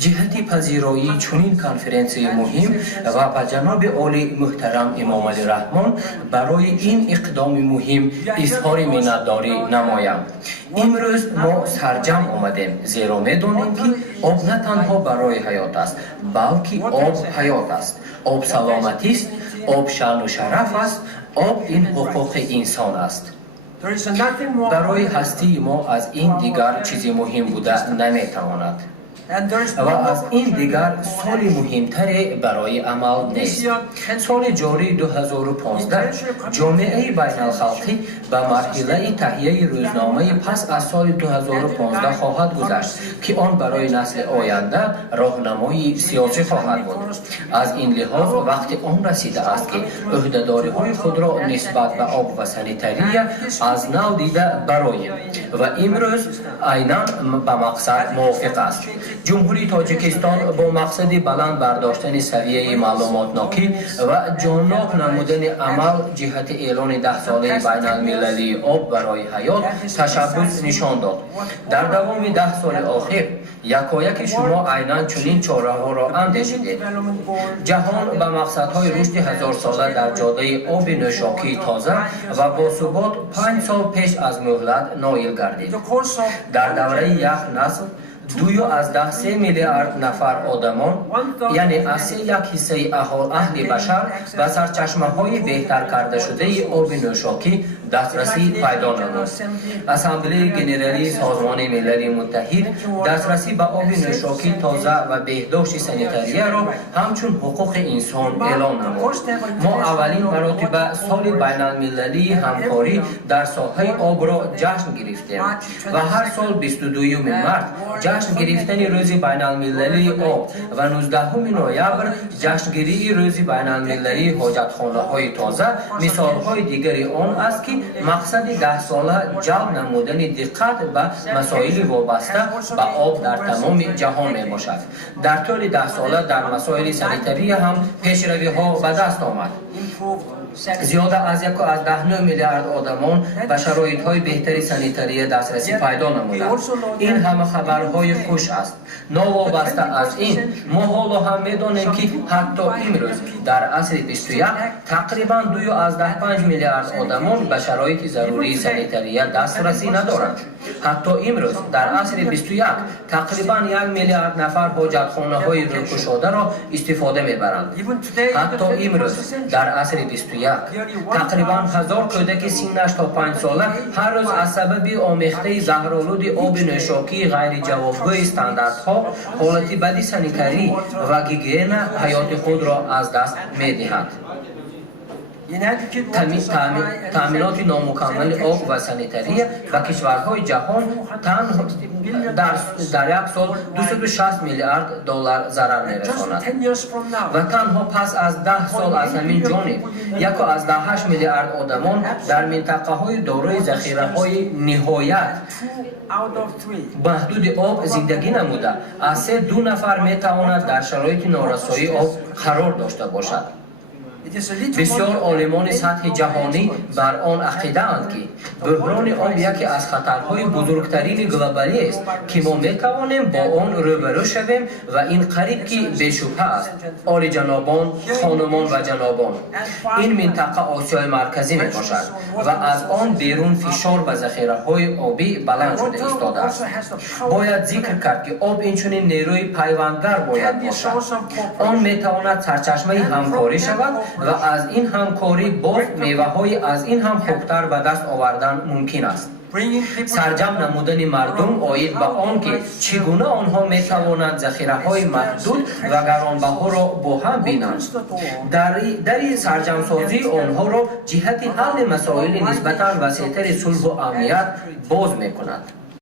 جهتی پذیرایی چنین کنفرانسی مهم و با جناب عالی محترم امام علی رحمان برای این اقدام مهم اظهار منتداری نمایم. امروز ما سرجم آمدیم زیرا می‌دانیم که آب نه تنها برای حیات است بلکه آب حیات است. آب سلامتی است، آب شأن و شرف است، آب این حقوق انسان است. برای هستی ما از این دیگر چیزی مهم بوده نمیتواند و از این دیگر سال مهمتری برای عمل نیست. سال جاری 2015 جامعه بین الخلقی به مرحله تهیه روزنامه پس از سال 2015 خواهد گذشت که آن برای نسل آینده راهنمای سیاسی خواهد بود. از این لحاظ وقت آن رسیده است که عهده‌داری‌های خود را نسبت به آب و سانیتری از نو دیده برآییم و امروز عیناً به مقصد موافق است. جمهوری تاجیکستان با مقصد بلند برداشتن سویه معلوماتناکی و جانناک نمودن عمل جهت اعلان 10 ساله بین المللی آب برای حیات تشبث نشان داد. در دوام 10 سال آخر یکایک شما عیناً چنین چاره‌ها را اندیشیدید. جهان به مقصدهای رشد 1000 ساله در جاده آب نوشاکی تازه و باثبات 5 سال پیش از مهلت نائل گردید. در دوره یک نسل 2.3 میلیارد نفر آدمان یعنی از یک حصه اهل بشر به سرچشمه‌های بهتر کرده شده آب نوشاکی دسترسی پیدا نمود. اسامبله ژنرال سازمان ملل متحد دسترسی به آب نوشاکی تازه و بهداشت سانیتری را همچون حقوق انسان اعلام نمود. ما اولین مراتب سال بین المللی همکاری در ساحه آب را جشن گرفتیم و هر سال 22 مارس جشن گرفتن روز بین المللی آب و 19 نوامبر جشنگیری روز بین المللی حاجتخانه‌های تازه مثال‌های دیگری آن است که مقصد 10 ساله جلب نمودن دقت به مسائل وابسته به آب در تمام جهان می باشد. در طول 10 ساله در مسائل سانیتری هم پیشروی‌ها به دست آمد. زیاده از 1.9 میلیارد آدمان به شرایط‌های بهتری سانیتری دسترسی پیدا نمودند. این همه خبرهای خوش است. ناوابسته از این ما حالا هم می‌دانیم که حتی امروز در عصر 21 تقریباً 2.5 میلیارد آدمان به شرایط ضروری سانیتری دسترسی ندارند. حتی امروز در عصر 21 تقریباً 1 میلیارد نفر حاجتخانه‌های روگشاده را استفاده می‌برند. حتی امروز در عصر 21 تقریباً 1000 کودک سنش تا 5 ساله هر روز از سبب آمیخته زهرآلود آب نوشاکی غیر جوابگوی استانداردها حالت بدی سانیتری و گیگین حیات خود را از دست می‌دهند. تامینات نامکمل آب و سانیتری و کشورهای جهان در یک سال 260 میلیارد دلار ضرر می‌رساند و تنها پس از 10 سال از همین جانب 1.8 میلیارد آدمان در منطقه‌های دارای ذخیره‌های نهایت محدود آب زندگی نموده از 2 نفر می‌تواند در شرایط نارسایی آب قرار داشته باشد. بسیار عالمان سطح جهانی بر آن عقیده‌اند که بحران آب یکی از خطرهای بزرگترین گلوبالی است که ما می‌توانیم با آن روبرو شویم و این قریب که بی‌شبهه است. عالی جنابان، خانمان و جنابان، این منطقه آسیای مرکزی میباشد و از آن بیرون فشار به ذخیره‌های آبی بلند شده ایستاده است. باید ذکر کرد که آب اینچنین نیروی پیوندگر باید باشد. آن می‌تواند سرچشمه همکاری شود و از این همکاری باز میوه‌های از این هم خوبتر به دست آوردن ممکن است. سرجم نمودن مردم آید به آن که چگونه آنها میتوانند ذخیره‌های محدود و گرانبها را با هم بینند. در این سرجم سازی آنها را جهت حل مسائل نسبتاً وسیع‌تر صلح و امنیت باز میکند.